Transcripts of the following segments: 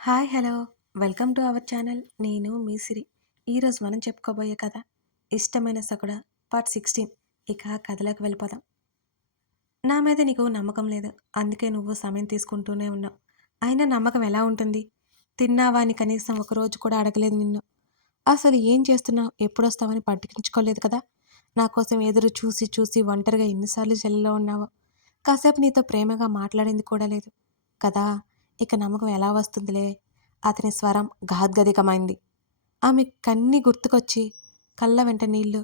Hi hello welcome to our channel. నేను మీ సిరి. ఈరోజు మనం చెప్పుకోబోయే కథ ఇష్టమైన సకుడ పార్ట్ 16. ఇక కథలోకి వెళ్ళిపోదాం. నా మీద నీకు నమ్మకం లేదు, అందుకే నువ్వు సమయం తీసుకుంటూనే ఉన్నావు. అయినా నమ్మకం ఎలా ఉంటుంది? తిన్నావా అని కనీసం ఒకరోజు కూడా అడగలేదు నిన్ను. అసలు ఏం చేస్తున్నావు, ఎప్పుడొస్తావని పట్టించుకోలేదు కదా. నా కోసం ఎదురు చూసి చూసి ఒంటరిగా ఎన్నిసార్లు చెల్లిలో ఉన్నావో. కాసేపు నీతో ప్రేమగా మాట్లాడింది కూడా లేదు కదా. ఇక నమ్మకం ఎలా వస్తుందిలే. అతని స్వరం గాద్గదికమైంది. ఆమె కన్ని గుర్తుకొచ్చి కళ్ళ వెంట నీళ్లు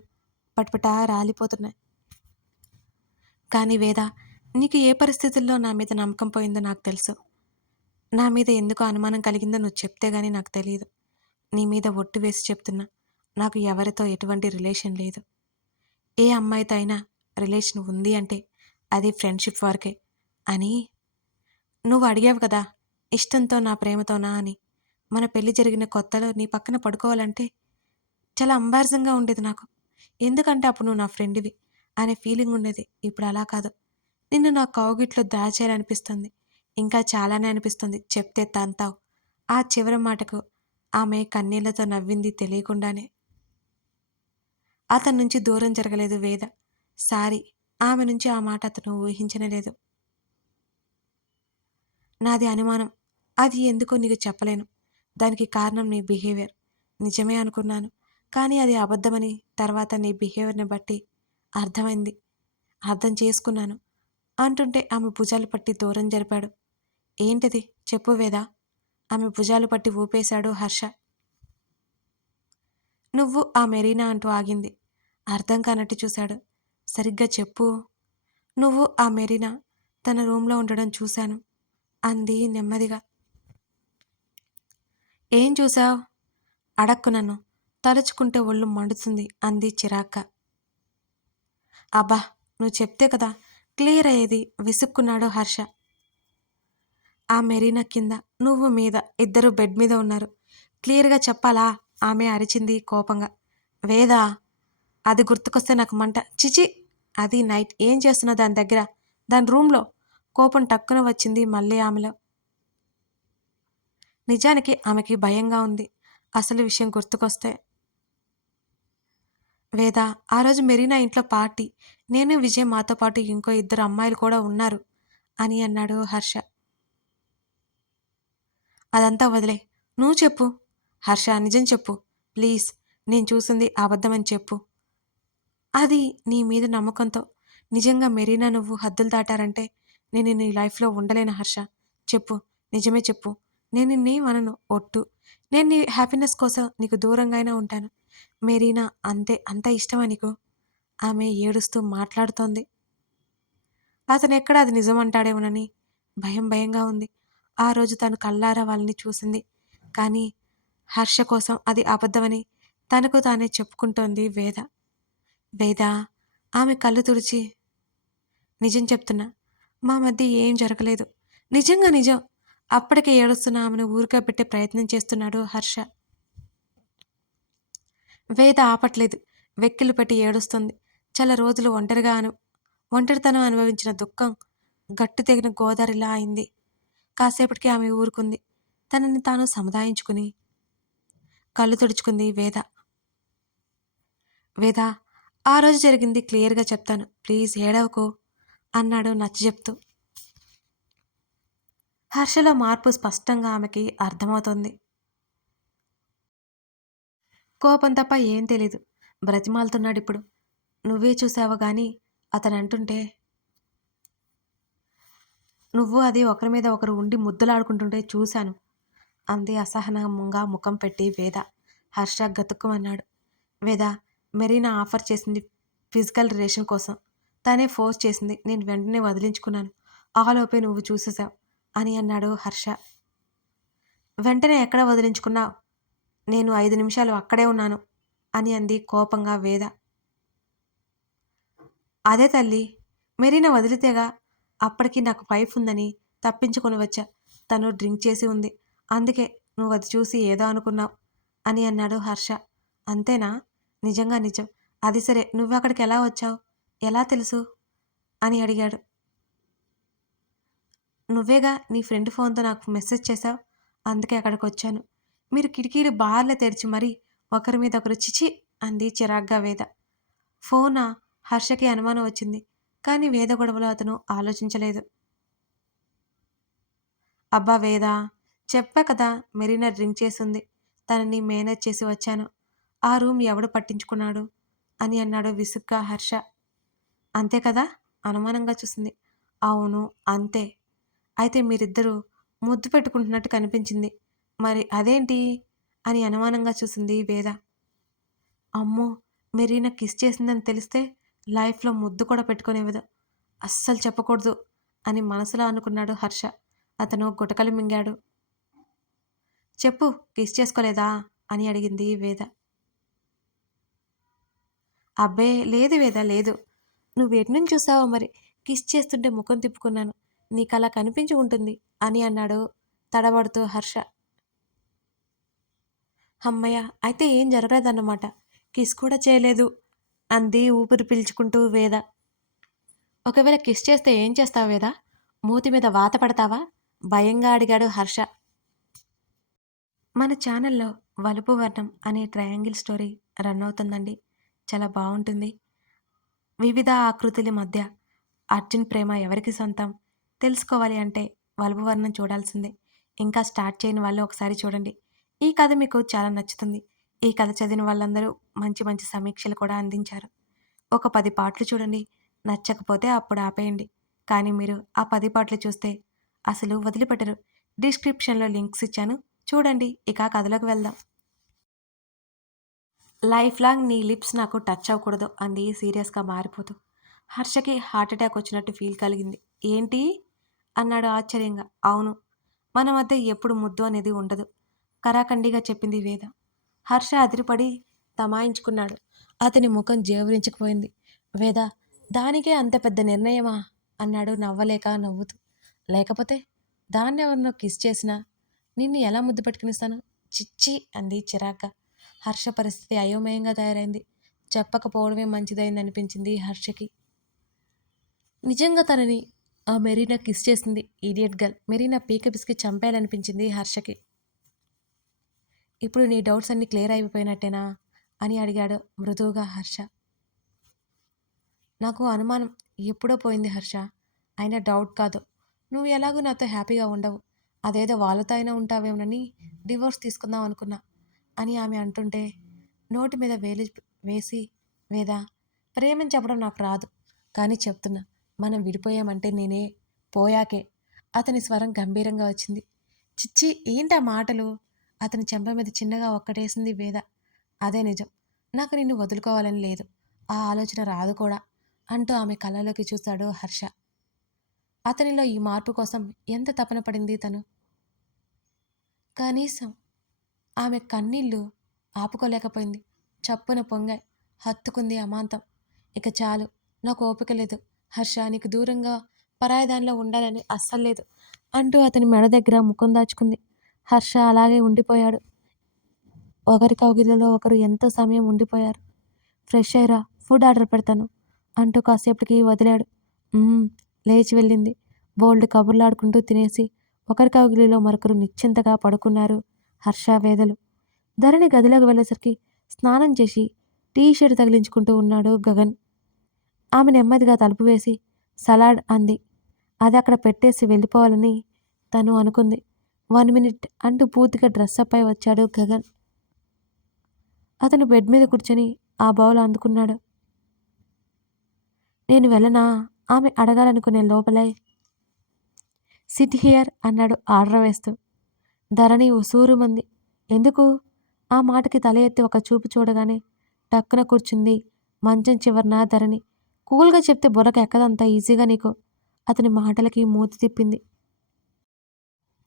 పటపటా రాలిపోతున్నాయి. కానీ వేద, నీకు ఏ పరిస్థితుల్లో నా మీద నమ్మకం పోయిందో నాకు తెలుసు. నా మీద ఎందుకు అనుమానం కలిగిందో నువ్వు చెప్తే గానీ నాకు తెలియదు. నీ మీద ఒట్టు వేసి చెప్తున్నా, నాకు ఎవరితో ఎటువంటి రిలేషన్ లేదు. ఏ అమ్మాయితో అయినా రిలేషన్ ఉంది అంటే అది ఫ్రెండ్షిప్ వరకే అని నువ్వు అడిగావు కదా, ఇష్టంతో నా ప్రేమతోనా అని. మన పెళ్లి జరిగిన కొత్తలో నీ పక్కన పడుకోవాలంటే చాలా అంబార్జంగా ఉండేది నాకు. ఎందుకంటే అప్పుడు నువ్వు నా ఫ్రెండ్వి అనే ఫీలింగ్ ఉండేది. ఇప్పుడు అలా కాదు. నిన్ను నా కౌగిట్లో దాచేయాలనిపిస్తుంది. ఇంకా చాలానే అనిపిస్తుంది. చెప్తే తంతావు. ఆ చివరి మాటకు ఆమె కన్నీళ్లతో నవ్వింది తెలియకుండానే. అతని నుంచి దూరం జరగలేదు వేద. సారీ. ఆమె నుంచి ఆ మాట అతను ఊహించనే లేదు. నాది అనుమానం. అది ఎందుకో నీకు చెప్పలేను. దానికి కారణం నీ బిహేవియర్. నిజమే అనుకున్నాను. కానీ అది అబద్ధమని తర్వాత నీ బిహేవియర్‌ని బట్టి అర్థమైంది. అర్థం చేసుకున్నాను అంటుంటే ఆమె భుజాలు పట్టి దూరం జరిపాడు. ఏంటది చెప్పు వేదా. ఆమె భుజాలు పట్టి ఊపేశాడు హర్ష. నువ్వు ఆ మెరీనా అంటూ ఆగింది. అర్థం కానట్టు చూశాడు. సరిగ్గా చెప్పు. నువ్వు ఆ మెరీనా తన రూమ్‌లో ఉండడం చూశాను అంది నెమ్మదిగా. ఏం చూసావ్? అడక్కు నన్ను. తలుచుకుంటే ఒళ్ళు మండుతుంది అంది చిరాగ్గా. అబ్బా! నువ్వు చెప్తే కదా క్లియర్ అయ్యేది విసుక్కున్నాడు హర్ష. ఆ మెరీనా కింద, నువ్వు మీద, ఇద్దరూ బెడ్ మీద ఉన్నారు. క్లియర్‌గా చెప్పాలా? ఆమె అరిచింది కోపంగా. వేదా! అది గుర్తుకొస్తే నాకు మంట. ఛీఛీ! అది నైట్ ఏం చేస్తున్నావు దాని దగ్గర? దాని రూమ్‌లో. కోపం టక్కున వచ్చింది మళ్ళీ ఆమెలో. నిజానికి ఆమెకి భయంగా ఉంది. అసలు విషయం గుర్తుకొస్తే. వేద, ఆ రోజు మెరీనా ఇంట్లో పార్టీ. నేను, విజయ్ మాతో పాటు ఇంకో ఇద్దరు అమ్మాయిలు కూడా ఉన్నారు అని అన్నాడు హర్ష. అదంతా వదిలేయ్. నువ్వు చెప్పు. హర్ష, నిజం చెప్పు. ప్లీజ్. నేను చూసింది అబద్ధమని చెప్పు. అది నీ మీద నమ్మకంతో. నిజంగా మెరీనా నువ్వు హద్దులు దాటారంటే నేను నీ లైఫ్‌లో ఉండలేను హర్ష. చెప్పు. నిజమే చెప్పు. నేను నిన్నేం అనను. ఒట్టు. నేను నీ హ్యాపీనెస్ కోసం నీకు దూరంగా అయినా ఉంటాను. మెరీనా అంతే అంత ఇష్టమా నీకు? ఆమె ఏడుస్తూ మాట్లాడుతోంది. అతనెక్కడ అది నిజమంటాడేమోనని భయంగా ఉంది. ఆ రోజు తను కళ్ళారా వాళ్ళని చూసింది. కానీ హర్ష కోసం అది అబద్ధమని తనకు తానే చెప్పుకుంటోంది వేద. వేద, ఆమె కళ్ళు తుడిచి, నిజం చెప్తున్నా. మా మధ్య ఏం జరగలేదు. నిజంగా నిజం. అప్పటికే ఏడుస్తున్న ఆమెను ఊరుకోబెట్టే ప్రయత్నం చేస్తున్నాడు హర్ష. వేద ఆపట్లేదు. వెక్కిళ్ళు పెట్టి ఏడుస్తుంది. చాలా రోజులు ఒంటరితనం అనుభవించిన దుఃఖం గట్టు తెగిన గోదారిలా అయింది. కాసేపటికి ఆమె ఊరుకుంది. తనని తాను సముదాయించుకుని కళ్ళు తుడుచుకుంది వేద. వేద, ఆ రోజు జరిగింది క్లియర్‌గా చెప్తాను. ప్లీజ్ ఏడవకు అన్నాడు నచ్చజెప్తూ. హర్షలో మార్పు స్పష్టంగా ఆమెకి అర్థమవుతోంది. కోపం తప్ప ఏం తెలీదు. బ్రతిమాలుతున్నాడిప్పుడు. నువ్వే చూసావా గాని అతనంటుంటే, నువ్వు అది ఒకరి మీద ఒకరు ఉండి ముద్దులాడుకుంటుంటే చూశాను అంది అసహనంగా ముఖం పెట్టి వేద. హర్ష గతుక్కుమన్నాడు. వేద, మెరీనా ఆఫర్ చేసింది ఫిజికల్ రిలేషన్ కోసం. తనే ఫోర్స్ చేసింది. నేను వెంటనే వదిలించుకున్నాను. ఆలోపే నువ్వు చూసేశావు అని అన్నాడు హర్ష. వెంటనే ఎక్కడ వదిలించుకున్నావు? నేను 5 నిమిషాలు అక్కడే ఉన్నాను అని అంది కోపంగా వేద. అదే తల్లి, మెరీనా వదిలితేగా. అప్పటికి నాకు వైఫ్ ఉందని తప్పించుకొని వచ్చా. తను డ్రింక్ చేసి ఉంది. అందుకే నువ్వు అది చూసి ఏదో అనుకున్నావు అని అన్నాడు హర్ష. అంతేనా? నిజంగా నిజం. అది సరే, నువ్వక్కడికి ఎలా వచ్చావు? ఎలా తెలుసు అని అడిగాడు. నువ్వేగా నీ ఫ్రెండ్ ఫోన్తో నాకు మెసేజ్ చేశావు. అందుకే అక్కడికొచ్చాను. మీరు కిటికీలు బార్ల తెరిచి మరీ ఒకరి మీద ఒకరు చిచి అంది చిరాగ్గా వేద. ఫోనా? హర్షకి అనుమానం వచ్చింది. కానీ వేద గొడవలో అతను ఆలోచించలేదు. అబ్బా వేదా! చెప్పా కదా మెరీనా డ్రింక్ చేసుంది. తనని మేనేజ్ చేసి వచ్చాను. ఆ రూమ్ ఎవడు పట్టించుకున్నాడు? అని అన్నాడు విసుగ్గా హర్ష. అంతే కదా? అనుమానంగా చూసింది. అవును. అంతే. అయితే మీరిద్దరూ ముద్దు పెట్టుకుంటున్నట్టు కనిపించింది. మరి అదేంటి? అని అనుమానంగా చూసింది వేద. అమ్మో! మెరీనా కిస్ చేసిందని తెలిస్తే లైఫ్‌లో ముద్దు కూడా పెట్టుకోనివ్వదు. అస్సలు చెప్పకూడదు అని మనసులో అనుకున్నాడు హర్ష. అతను గుటకలు మింగాడు. చెప్పు కిస్ చేసుకోలేదా? అని అడిగింది వేద. అబ్బే! లేదు వేద లేదు. నువ్వెటునుంచి చూసావో మరి. కిస్ చేస్తుంటే ముఖం తిప్పుకున్నాను. నీకలా కనిపించి ఉంటుంది అని అన్నాడు తడబడుతూ హర్ష. హమ్మయ్య! అయితే ఏం జరగలేదన్నమాట. కిస్ కూడా చేయలేదు అంది ఊపిరి పీల్చుకుంటూ వేద. ఒకవేళ కిస్ చేస్తే ఏం చేస్తావు వేద? మూతి మీద వాత పెడతావా? భయంగా అడిగాడు హర్ష. మన ఛానల్లో 'వలుపు వర్ణం' అనే ట్రయాంగిల్ స్టోరీ రన్ అవుతుందండి. చాలా బావుంటుంది. వివిధ ఆకృతుల మధ్య అర్జున్ ప్రేమ ఎవరికి సొంతం తెలుసుకోవాలి అంటే 'వలుపు వర్ణం' చూడాల్సిందే. ఇంకా స్టార్ట్ చేయని వాళ్ళు ఒకసారి చూడండి. ఈ కథ మీకు చాలా నచ్చుతుంది. ఈ కథ చదివిన వాళ్ళందరూ మంచి మంచి సమీక్షలు కూడా అందించారు. ఒక 10 పాటలు చూడండి. నచ్చకపోతే అప్పుడు ఆపేయండి. కానీ మీరు ఆ 10 పాటలు చూస్తే అసలు వదిలిపెట్టరు. డిస్క్రిప్షన్‌లో లింక్స్ ఇచ్చాను. చూడండి. ఇక కథలోకి వెళ్దాం. లైఫ్ లాంగ్ నీ లిప్స్ నాకు టచ్ అవ్వకూడదు అంది సీరియస్‌గా మారిపోతూ. హర్షకి హార్ట్ అటాక్ వచ్చినట్టు ఫీల్ కలిగింది. ఏంటి? అన్నాడు ఆశ్చర్యంగా. అవును. మన మధ్య ఎప్పుడు ముద్దు అనేది ఉండదు. కరాకండిగా చెప్పింది వేద. హర్ష అదిరిపడి తమాయించుకున్నాడు. అతని ముఖం జేవురించుకుపోయింది. వేద దానికే అంత పెద్ద నిర్ణయమా? అన్నాడు నవ్వలేక నవ్వుతూ. లేకపోతే దాన్నెవరినో కిస్ చేసినా నిన్ను ఎలా ముద్దు పెట్టుకునిస్తాను? చిచ్చి అంది చిరాగ్గా. హర్ష పరిస్థితి అయోమయంగా తయారైంది. చెప్పకపోవడమే మంచిదైందనిపించింది హర్షకి. నిజంగా తనని ఆ మెరీనా కిస్ చేసింది ఇడియట్ గర్ల్. మెరీనా పీక పిసికి చంపేయాలనిపించింది హర్షకి. ఇప్పుడు నీ డౌట్స్ అన్నీ క్లియర్ అయిపోయినట్టేనా? అని అడిగాడు మృదువుగా హర్ష. నాకు అనుమానం ఎప్పుడో పోయింది హర్ష. అయినా డౌట్ కాదు. నువ్వు ఎలాగూ నాతో హ్యాపీగా ఉండవు. అదేదో వాళ్ళతో అయినా ఉంటావేమోనని డివోర్స్ తీసుకుందాం అనుకున్నా అని ఆమె అంటుంటే నోటి మీద వేసి వేదా ప్రేమని చెప్పడం నాకు రాదు. కానీ చెప్తున్నా మనం విడిపోయామంటే నేనే పోయాకే. అతని స్వరం గంభీరంగా వచ్చింది. చిచ్చి ఏంటా మాటలు? అతని చెంప మీద చిన్నగా ఒక్కటేసింది వేద. అదే నిజం. నాకు నిన్ను వదులుకోవాలని లేదు. ఆ ఆలోచన రాదు కూడా అంటూ ఆమె కళ్ళలోకి చూశాడు హర్ష. అతనిలో ఈ మార్పు కోసం ఎంత తపన పడింది తను. కనీసం ఆమె కన్నీళ్లు ఆపుకోలేకపోయింది. చప్పున పొంగాయి. హత్తుకుంది అమాంతం. ఇక చాలు. నాకు ఓపిక లేదు. హర్ష నీకు దూరంగా పరాయిదానిలో ఉండాలని అస్సల్లేదు అంటూ అతని మెడ దగ్గర ముఖం దాచుకుంది. హర్ష అలాగే ఉండిపోయాడు. ఒకరి కౌగిలిలో ఒకరు ఎంతో సమయం ఉండిపోయారు. ఫ్రెష్ అయ్యిరా ఫుడ్ ఆర్డర్ పెడతాను అంటూ కాసేపటికి వదిలాడు. లేచి వెళ్ళింది. బోల్డ్ కబుర్లాడుకుంటూ తినేసి ఒకరి కౌగిలిలో మరొకరు నిశ్చింతగా పడుకున్నారు హర్ష వేదలు. ధరణి గదిలోకి వెళ్ళేసరికి స్నానం చేసి టీ షర్ట్ తగిలించుకుంటూ ఉన్నాడు గగన్. ఆమె నెమ్మదిగా తలుపు వేసి సలాడ్ అంది. అది అక్కడ పెట్టేసి వెళ్ళిపోవాలని తను అనుకుంది. 1 మినిట్ అంటూ పూర్తిగా డ్రెస్అప్ అయి వచ్చాడు గగన్. అతను బెడ్ మీద కూర్చొని ఆ బౌల్ అందుకున్నాడు. నేను వెళ్ళనా? ఆమె అడగాలనుకునే లోపలే సిట్ హియర్ అన్నాడు ఆర్డర్ వేస్తూ. ధరణి ఉసూరుమంది. ఎందుకు? ఆ మాటకి తల ఎత్తి ఒక చూపు చూడగానే టక్కున కూర్చుంది మంచం చివరన ధరణి. కూల్గా చెప్తే బుర్రకు ఎక్కదంత ఈజీగా నీకు. అతని మాటలకి మూతి తిప్పింది.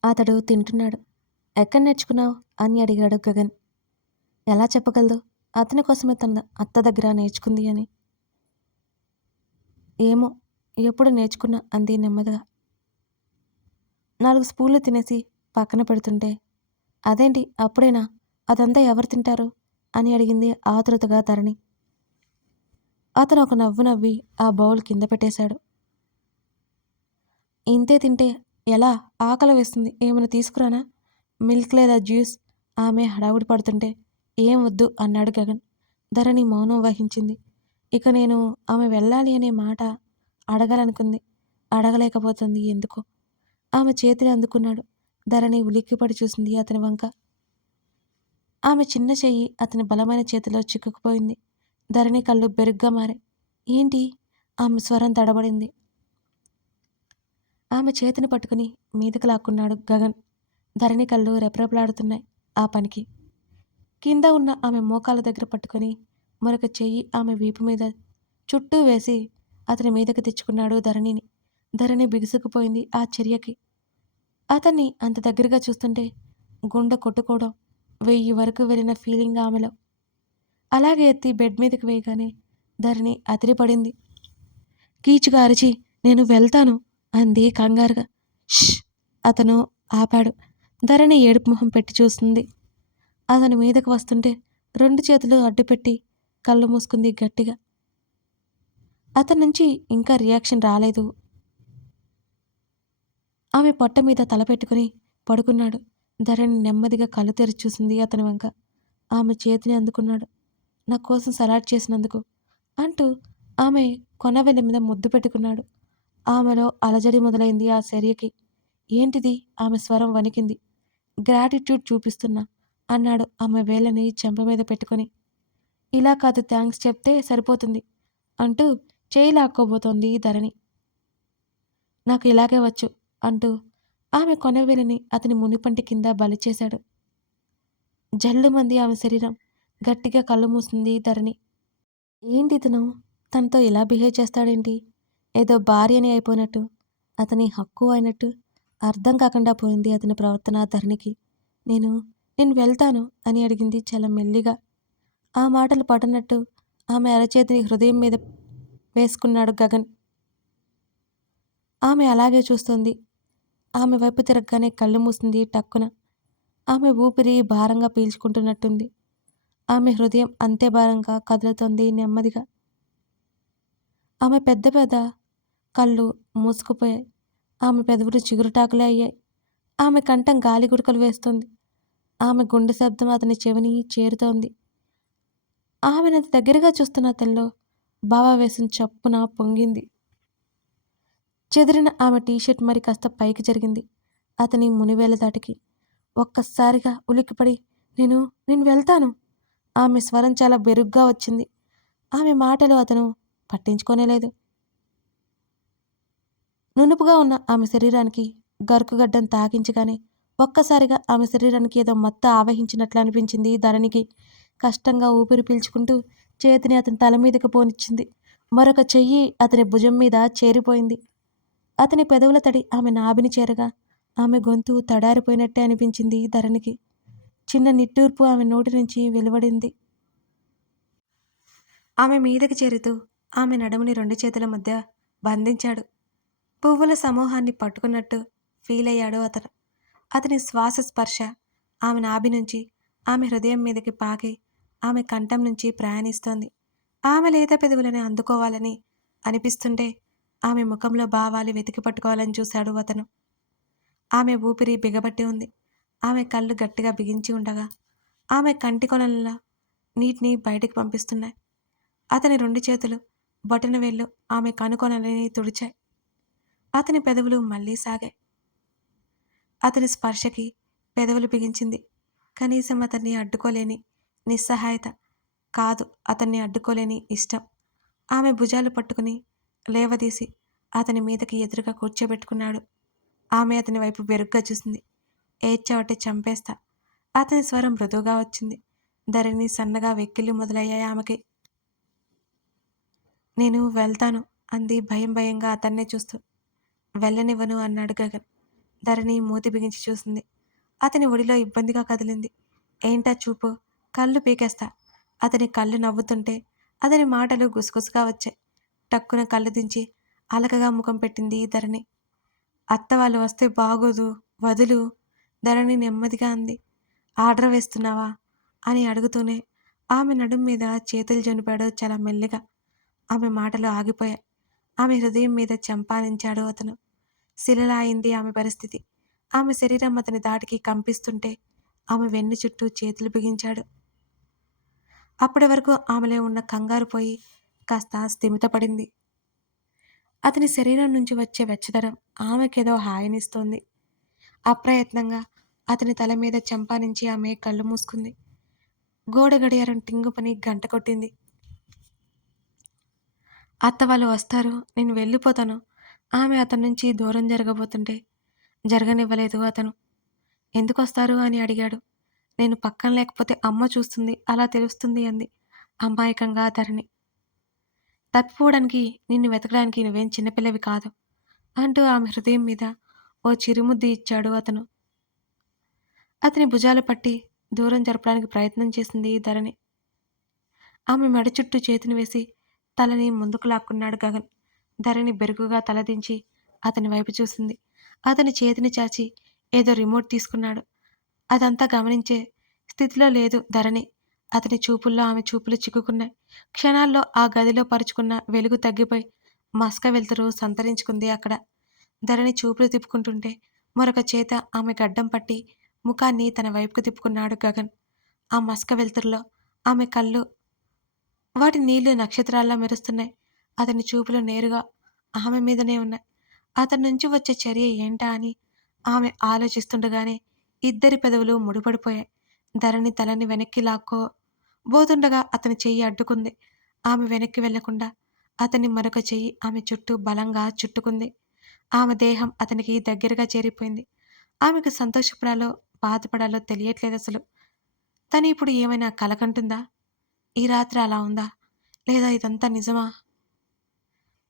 అతడు తింటున్నాడు. ఎక్కడ నేర్చుకున్నావు అని అడిగాడు గగన్. ఎలా చెప్పగలదు? అతని కోసమే తన అత్త దగ్గర నేర్చుకుంది అని. ఏమో ఎప్పుడు నేర్చుకున్నా అంది నెమ్మదిగా. 4 స్పూన్లు తినేసి పక్కన పెడుతుంటే అదేంటి అప్పుడేనా? అదంతా ఎవరు తింటారు? అని అడిగింది ఆతృతగా ధరణి. అతను ఒక నవ్వు నవ్వి ఆ బౌల్ కింద పెట్టేశాడు. ఇంతే తింటే ఎలా? ఆకలి వేస్తుంది. ఏమైనా తీసుకురానా? మిల్క్ లేదా జ్యూస్? ఆమె హడావుడి పడుతుంటే ఏం వద్దు అన్నాడు గగన్. ధరణి మౌనం వహించింది. ఇక నేను ఆమె వెళ్ళాలి అనే మాట అడగాలనుకుంది. అడగలేకపోతుంది ఎందుకో. ఆమె చేతిని అందుకున్నాడు. ధరణి ఉలిక్కిపడి చూసింది అతని వంక. ఆమె చిన్న చెయ్యి అతని బలమైన చేతిలో చిక్కుకుపోయింది. ధరణి కళ్ళు బెరుగ్గా మారాయి. ఏంటి? ఆమె స్వరం తడబడింది. ఆమె చేతిని పట్టుకుని మీదకు లాక్కున్నాడు గగన్. ధరణి కళ్ళు రెపరెపలాడుతున్నాయి ఆ పనికి. కింద ఉన్న ఆమె మోకాళ్ళ దగ్గర పట్టుకొని మరొక చెయ్యి ఆమె వీపు మీద చుట్టూ వేసి అతని మీదకి తెచ్చుకున్నాడు ధరణిని. ధరణి బిగుసుకుపోయింది ఆ చర్యకి. అతన్ని అంత దగ్గరగా చూస్తుంటే గుండె కొట్టుకోవడం 1000 వరకు వెళ్ళిన ఫీలింగ్ ఆమెలో. అలాగే ఎత్తి బెడ్ మీదకి వేయగానే ధరణి అదిరిపడింది. కీచుగా అరిచి నేను వెళ్తాను అంది కంగారుగా. ష్! అతను ఆపాడు. ధరణి ఏడుపు మొహం పెట్టి చూస్తుంది. అతని మీదకు వస్తుంటే 2 చేతులు అడ్డుపెట్టి కళ్ళు మూసుకుంది గట్టిగా. అతని నుంచి ఇంకా రియాక్షన్ రాలేదు. ఆమె పొట్ట మీద తల పెట్టుకుని పడుకున్నాడు. ధరణి నెమ్మదిగా కళ్ళు తెరిచి చూసింది అతని వంక. ఆమె చేతిని అందుకున్నాడు. నా కోసం సలాడ్ చేసినందుకు అంటూ ఆమె కొనవెల్లి మీద ముద్దు పెట్టుకున్నాడు. ఆమెలో అలజడి మొదలైంది ఆ చర్యకి. ఏంటిది? ఆమె స్వరం వణికింది. గ్రాటిట్యూడ్ చూపిస్తున్నా అన్నాడు ఆమె వేళ్ళని చెంప మీద పెట్టుకుని. ఇలా కాదు, థ్యాంక్స్ చెప్తే సరిపోతుంది అంటూ చేయి లాక్కోబోతోంది ధరణి. నాకు ఇలాగే వచ్చు అంటూ ఆమె కొనవేలిని అతని మునిపంటి కింద బలిచేశాడు. జల్లుమంది ఆమె శరీరం. గట్టిగా కళ్ళు మూసింది ధరణి. ఏంటి ఇతను తనతో ఇలా బిహేవ్ చేస్తాడేంటి? ఏదో భార్యని అయిపోయినట్టు, అతని హక్కు అయినట్టు అర్థం కాకుండా పోయింది అతని ప్రవర్తన ధరణికి. నేను వెళ్తాను అని అడిగింది చాలా మెల్లిగా. ఆ మాటలు పడనట్టు ఆమె అరచేతిని హృదయం మీద వేసుకున్నాడు గగన్. ఆమె అలాగే చూస్తోంది. ఆమె వైపు తిరగగానే కళ్ళు మూసింది టక్కున. ఆమె ఊపిరి భారంగా పీల్చుకుంటున్నట్టుంది. ఆమె హృదయం అంతే భారంగా కదులుతోంది నెమ్మదిగా. ఆమె పెద్ద పెద్ద కళ్ళు మూసుకుపోయాయి. ఆమె పెదవులు చిగురుటాకులే అయ్యాయి. ఆమె కంఠం గాలి గుడకలు వేస్తోంది. ఆమె గుండె శబ్దం అతని చెవిని చేరుతోంది. ఆమెనంత దగ్గరగా చూస్తున్న అతనిలో భావావేశం చప్పున పొంగింది. చెదిరిన ఆమె టీషర్ట్ మరి కాస్త పైకి జరిగింది అతని మునివేల దాటికి. ఒక్కసారిగా ఉలిక్కిపడి నేను వెళ్తాను. ఆమె స్వరం చాలా బెరుగ్గా వచ్చింది. ఆమె మాటలు అతను పట్టించుకోనేలేదు. నునుపుగా ఉన్న ఆమె శరీరానికి గరుకుగడ్డం తాకించగానే ఒక్కసారిగా ఆమె శరీరానికి ఏదో మత్తు ఆవహించినట్లు అనిపించింది ధరణికి. కష్టంగా ఊపిరి పీల్చుకుంటూ చేతిని అతని తల మీదకి పోనిచ్చింది. మరొక చెయ్యి అతని భుజం మీద చేరిపోయింది. అతని పెదవుల తడి ఆమె నాభిని చేరగా ఆమె గొంతు తడారిపోయినట్టే అనిపించింది ధరణికి. చిన్న నిట్టూర్పు ఆమె నోటి నుంచి వెలువడింది. ఆమె మీదకి చేరుతూ ఆమె నడుముని 2 చేతుల మధ్య బంధించాడు. పువ్వుల సమూహాన్ని పట్టుకున్నట్టు ఫీల్ అయ్యాడు అతను. అతని శ్వాస స్పర్శ ఆమె నాభి నుంచి ఆమె హృదయం మీదకి పాకి ఆమె కంఠం నుంచి ప్రయాణిస్తోంది. ఆమె లేత పెదవులని అందుకోవాలని అనిపిస్తుంటే ఆమె ముఖంలో భావాలు వెతికి పట్టుకోవాలని చూశాడు అతను. ఆమె ఊపిరి బిగబట్టి ఉంది. ఆమె కళ్ళు గట్టిగా బిగించి ఉండగా ఆమె కంటి కొనలలో నీటిని బయటికి పంపిస్తున్నాయి. అతని 2 చేతులు బొటన వేళ్ళు ఆమె కనుకొనలని తుడిచాయి. అతని పెదవులు మళ్ళీ సాగాయి. అతని స్పర్శకి పెదవులు బిగించింది. కనీసం అతన్ని అడ్డుకోలేని నిస్సహాయత కాదు, అతన్ని అడ్డుకోలేని ఇష్టం. ఆమె భుజాలు పట్టుకుని లేవదీసి అతని మీదకి ఎదురుగా కూర్చోబెట్టుకున్నాడు. ఆమె అతని వైపు బెరుగ్గా చూసింది. ఏడ్చావటే చంపేస్తా. అతని స్వరం మృదువుగా వచ్చింది. ధరణి సన్నగా వెక్కిళ్ళు మొదలయ్యాయి ఆమెకి. నేను వెళ్తాను అంది భయం భయంగా అతన్నే చూస్తూ. వెళ్ళనివ్వను అన్నాడు గగన్. ధరణి మూతి బిగించి చూసింది. అతని ఒడిలో ఇబ్బందిగా కదిలింది. ఏంటా చూపు? కళ్ళు పీకేస్తా. అతని కళ్ళు నవ్వుతుంటే అతని మాటలు గుసగుసగా వచ్చాయి. టక్కున కళ్ళు దించి అలకగా ముఖం పెట్టింది ధరణి. అత్త వాళ్ళు వస్తే బాగోదు, వదులు. ధరణి నెమ్మదిగా అంది. ఆర్డర్ వేస్తున్నావా అని అడుగుతూనే ఆమె నడుం మీద చేతులు జనిపాడు చాలా మెల్లిగా. ఆమె మాటలు ఆగిపోయాయి. ఆమె హృదయం మీద చెంపానించాడు అతను. శిలలా అయింది ఆమె పరిస్థితి. ఆమె శరీరం అతని దాటికి కంపిస్తుంటే ఆమె వెన్ను చుట్టూ చేతులు బిగించాడు. అప్పటి వరకు ఆమెలో ఉన్న కంగారు పోయి కాస్త స్థిమితపడింది. అతని శరీరం నుంచి వచ్చే వెచ్చదనం ఆమెకేదో హాయినిస్తోంది. అప్రయత్నంగా అతని తల మీద చెంప నుంచి ఆమె కళ్ళు మూసుకుంది. గోడ గడియారం టింగుపని గంట కొట్టింది. అత్త వాళ్ళు వస్తారు, నేను వెళ్ళిపోతాను. ఆమె అతని నుంచి దూరం జరగబోతుంటే జరగనివ్వలేదు అతను. ఎందుకొస్తారు అని అడిగాడు. నేను పక్కన లేకపోతే అమ్మ చూస్తుంది, అలా తెలుస్తుంది అంది అమాయకంగా ధరణి. తప్పిపోవడానికి నిన్ను వెతకడానికి నువ్వేం చిన్నపిల్లవి కాదు అంటూ ఆమె హృదయం మీద ఓ చిరుముద్దు ఇచ్చాడు అతను. అతని భుజాలు పట్టి దూరం జరపడానికి ప్రయత్నం చేసింది ధరణి. ఆమె మెడ చుట్టూ చేతిని వేసి తలని ముందుకు లాక్కున్నాడు గగన్. ధరణి బెరుకుగా తలదించి అతని వైపు చూసింది. అతని చేతిని చాచి ఏదో రిమోట్ తీసుకున్నాడు. అదంతా గమనించే స్థితిలో లేదు ధరణి. అతని చూపుల్లో ఆమె చూపులు చిక్కుకున్నాయి. క్షణాల్లో ఆ గదిలో పరుచుకున్న వెలుగు తగ్గిపోయి మసక వెలుతురు సంతరించుకుంది అక్కడ. ధరణి చూపులు తిప్పుకుంటుంటే మరొక చేత ఆమె గడ్డం పట్టి ముఖాన్ని తన వైపుకు తిప్పుకున్నాడు గగన్. ఆ మసక వెలుతురులో ఆమె కళ్ళు, వాటి నీళ్లు నక్షత్రాల్లా మెరుస్తున్నాయి. అతని చూపులు నేరుగా ఆమె మీదనే ఉన్నాయి. అతని నుంచి వచ్చే చర్య ఏంటా అని ఆమె ఆలోచిస్తుండగానే ఇద్దరి పెదవులు ముడిపడిపోయాయి. ధరణి తలని వెనక్కి లాక్కోబోతుండగా అతని చెయ్యి అడ్డుకుంది. ఆమె వెనక్కి వెళ్లకుండా అతని మరొక చెయ్యి ఆమె చుట్టూ బలంగా చుట్టుకుంది. ఆమె దేహం అతనికి దగ్గరగా చేరిపోయింది. ఆమెకు సంతోషపడాలో బాధపడాలో తెలియట్లేదసలు. తను ఇప్పుడు ఏమైనా కలకంటుందా? ఈ రాత్రి అలా ఉందా? లేదా ఇదంతా నిజమా?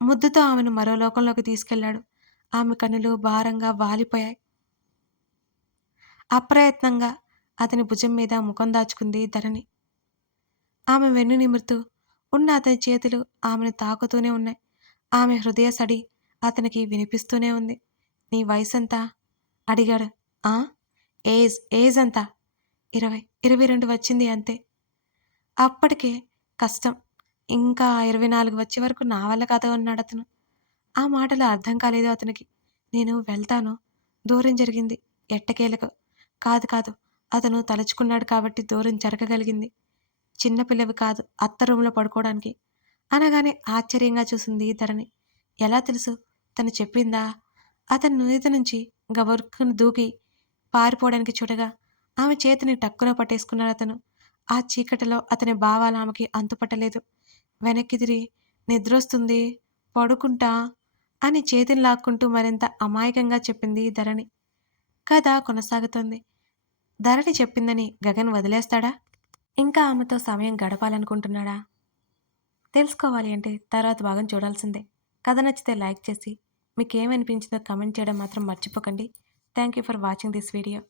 ముద్దుతో ఆమెను మరో లోకంలోకి తీసుకెళ్లాడు. ఆమె కన్నులు భారంగా వాలిపోయాయి. అప్రయత్నంగా అతని భుజం మీద ముఖం దాచుకుంది ధరణి. ఆమె వెన్ను నిమురుతూ ఉన్న అతని చేతులు ఆమెను తాకుతూనే ఉన్నాయి. ఆమె హృదయ సడి అతనికి వినిపిస్తూనే ఉంది. నీ వయసెంతా? అడిగాడు. ఆ? ఏజ్ అంతా? 20, 22 వచ్చింది అంతే. అప్పటికే కష్టం. ఇంకా 24 వచ్చే వరకు నా వల్ల కాదు అన్నాడతను. ఆ మాటలు అర్థం కాలేదు అతనికి. నేను వెళ్తాను. దూరం జరిగింది ఎట్టకేలకు. కాదు. అతను తలుచుకున్నాడు కాబట్టి దూరం జరగగలిగింది. చిన్నపిల్లవి కాదు అత్త రూంలో పడుకోవడానికి అనగానే ఆశ్చర్యంగా చూసింది ధరణి. ఎలా తెలుసు? తను చెప్పిందా? అతని నుదిటి నుంచి గబుర్కున దూకి పారిపోవడానికి చూడగా ఆమె చేతిని టక్కున పట్టేసుకున్నాడు అతను. ఆ చీకటిలో అతని భావాలు ఆమెకి అంతుపట్టలేదు. వెనక్కి తిరిగి నిద్రొస్తుంది, పడుకుంటా అని చేతిని లాక్కుంటూ మరింత అమాయకంగా చెప్పింది ధరణి. కథ కొనసాగుతోంది. ధరణి చెప్పిందని గగన్ వదిలేస్తాడా? ఇంకా ఆమెతో సమయం గడపాలనుకుంటున్నాడా? తెలుసుకోవాలి అంటే తర్వాత భాగం చూడాల్సిందే. కథ నచ్చితే లైక్ చేసి మీకేమనిపించిందో కమెంట్ చేయడం మాత్రం మర్చిపోకండి. Thank you for watching this video.